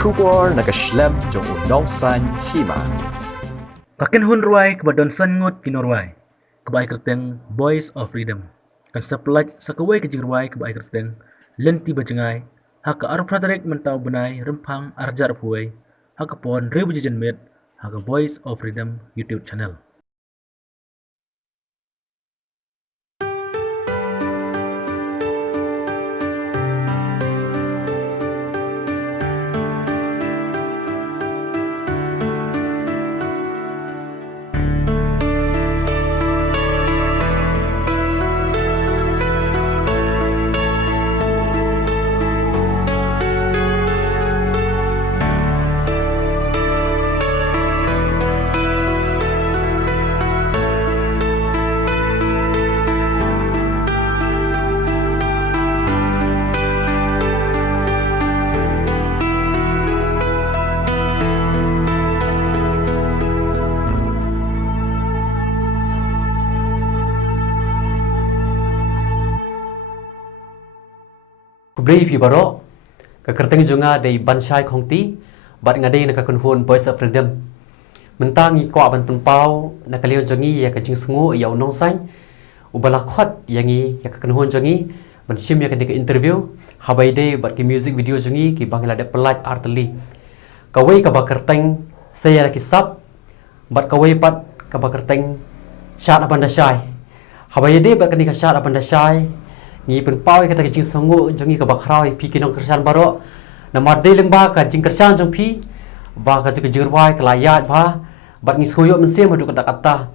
kubor nakaslem jong unong san hima. Kakin hun ruai kebadon sangut kinorwai. Kebai kerteng Voice of Freedom. Kan sepelat sakawai kejing ruai kebai kerteng lenti bajengai. Haka aru Frederick mentau benai rempang arjar puai. Haka pon ribu jejen met. Haka Voice of Freedom YouTube channel. Kubri fi baro ka kerteng junga dei bansai khongti bat ngadei na ka kunhun Voice of Freedom mentangi ko aban penpau na kalion jongi ya ka jing sungu ya unong san ubala khot yangi ya ka kunhun jongi ban sim ya ka interview habai dei bat ki music video jongi ki bangla de pelat artli kawai ka ba kerteng saya ki sap bat kawai pat ka ba kerteng shat aban dasai habai dei bat ka ni ka shat aban dasai ngi penpau kata jing sungu jongi ka bakrau pi kinong kersan baro na madai lengba ka jing kersan jong pi ba ka jing wai ka layat ba bat ngi soyo mense madu kata kata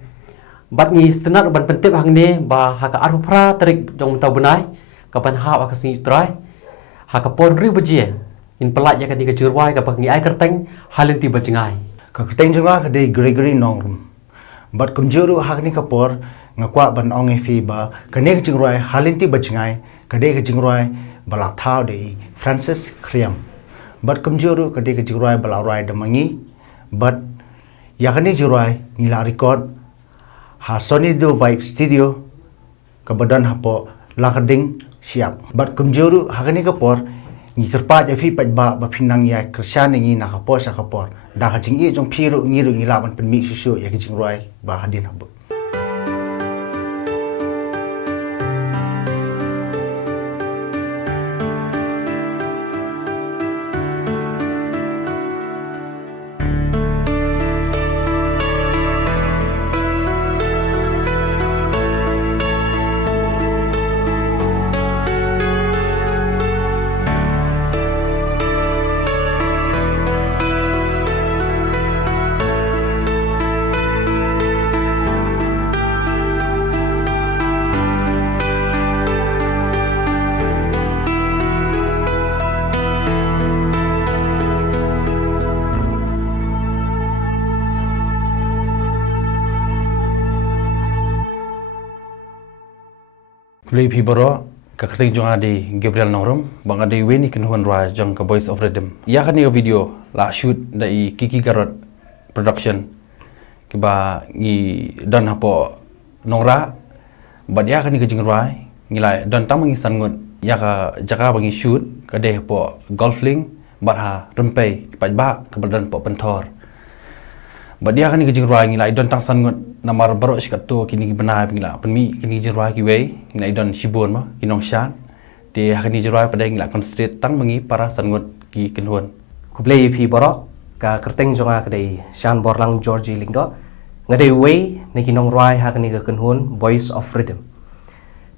bat ngi stenat ban pentep hang ne ba ha ka aru pra tarik jong tau benai ka ban ha ka sing trai ha ka pon ri bejie in pelat ya ka di ka jing wai ka bak ngi ai kerteng halin ti bajengai ka kerteng jonga ka dei Gregory nong bat kumjuru hak ni kapor ngakwa ban ong fi ba kane ka jingrai halinti bachingai kade ka jingrai balak thau de Francis Kriam bat kumjuru kade ka jingrai balaurai damangi bat yakani jingrai ngila record ha Sony do vibe studio ka badan hapo lakading siap bat kumjuru hakani kapor ngi kerpa ja fi pajba ba phinang ya kersan ngi na kapor sa kapor da ka jingi jong phiru ngiru ngila ban penmi susu ya ka jingrai ba hadin habo Kulai pi baro ka kerteng jong adi Gabriel Nongrum bang adi weni kenhuan ra jong ka Voice of Freedom ya kan ni video la shoot dai Kiki Garot production kiba ngi dan hapo nongra bad ya kan ni kejing ra ngilai dan tam ngi sangut ya ka jaka bangi shoot ka de hapo golfling bad ha rempai paj ba ka badan po pentor bad ya kan ni kejing ra ngilai dan tang sangut namar baro sikat tu kini benar ngila penmi kini jirwa ki wei ngila idon shibon ma kinong shan de hakani jirwa pada ngila concentrate tang mengi para sangut ki kenhuan kublei fi boro ka kerteng jonga kadai shan borlang Georgie lingdo ngadai wei ne kinong rai hakani ka kenhuan Voice of Freedom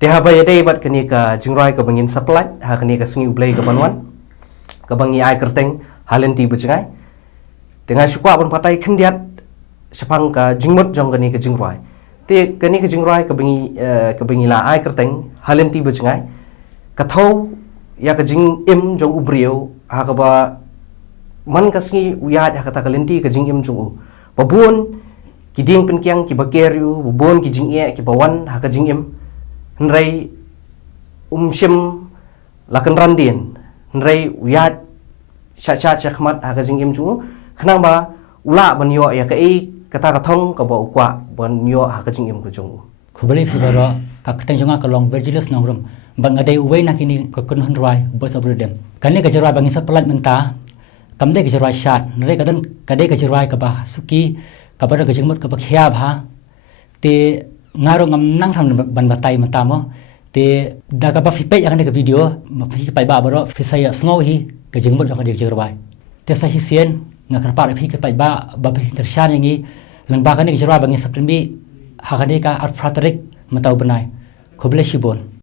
de habai dei bat kani ka jingrai ka bangin saplat hakani ka singi ublei ka banwan ka bangi ai kerteng halenti bejengai dengan syukwa pun patai kendiat sepang ka jingmut jong kani ka jingrai te kani ka jingrai ka bangi la ai kerteng halenti bejengai ka thau ya ka jing im jong ubrieu ha ka ba man ka singi uyat ha ka ta kalenti ka jing im jong u babun ki ding pen kyang ki bakeriu babun ki jing e ki bawan ha ka jing im nrai shim lakan randin nrai uyat cha khmat ha ka jing im jong khnang ba ula ban yo ya ka e kata katong ka ba ukwa ban yo ha ka jing im ku jong Kubali fibaro ka keteng jonga ka long Virgilus nongrum bang adai uwei nak ini ka kunhun rai Voice of Freedom kani ka jara bangi sapalat menta kamde ke jirwai shat nare kadan kade ke jirwai ka ba suki ka ba ke jingmut ka ba khya bha te ngaro ngam nang tham ban batai matamo te da ka ba fi pe yang ke video ma fi pai ba baro fi saya sngo hi ke jingmut ka de jirwai te sa hi sien ngakar pa fi ke pai ba fi tershan yang i lang ba ka ne jirwai bangi saprimi hakane ka arfratrik matau benai khoble shibon